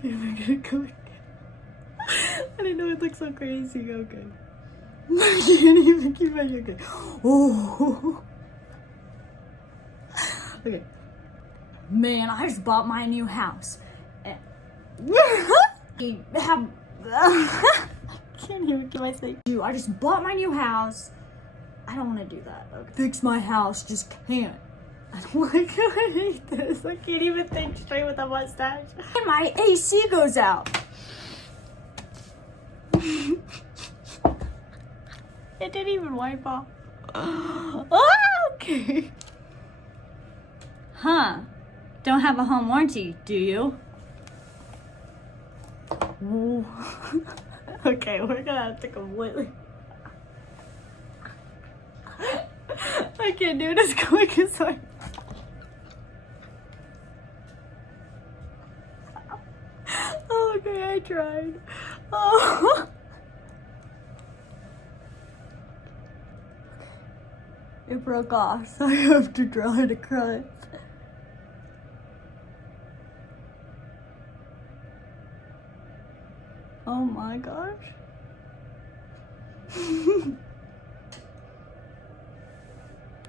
Okay, we're gonna go again. I didn't know it looked so crazy. Okay. I can't even keep my okay. Oh. Okay. Man, I just bought my new house. I can't even keep my face. Dude, I just bought my new house. I don't want to do that. Okay. Fix my house, just can't. I hate this. I can't even think straight with a mustache. And my AC goes out. It didn't even wipe off. Oh, okay. Huh. Don't have a home warranty, do you? Ooh. Okay, we're gonna have to completely... I can't do it as quick as I... Oh, okay, I tried. Oh. It broke off, so I have to draw it across. Oh my gosh.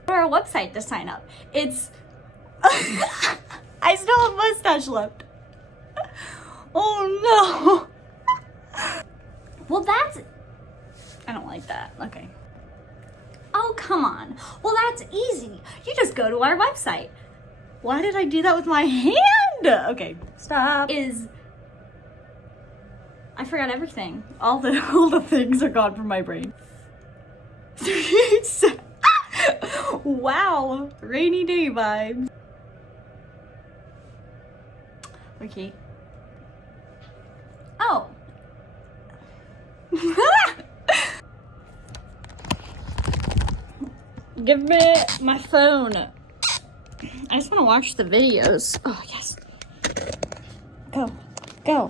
Our website to sign up. It's I still have mustache left. Oh no. Well, that's I don't like that. Okay. Oh, come on. Well, that's easy. You just go to our website. Why did I do that with my hand? Okay, stop. I forgot everything. All the things are gone from my brain. Wow, rainy day vibes. Okay. Oh. Give me my phone. I just want to watch the videos. Oh, yes. Go, go,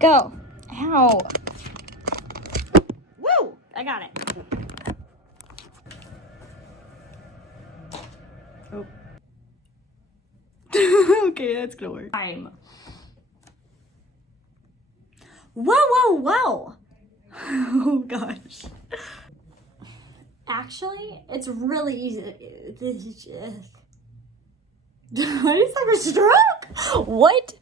go. Ow. Woo! I got it. Oh. Okay, that's gonna work. Time. Whoa, whoa, whoa. Oh, gosh. Actually, it's really easy. Did I just have a stroke? What?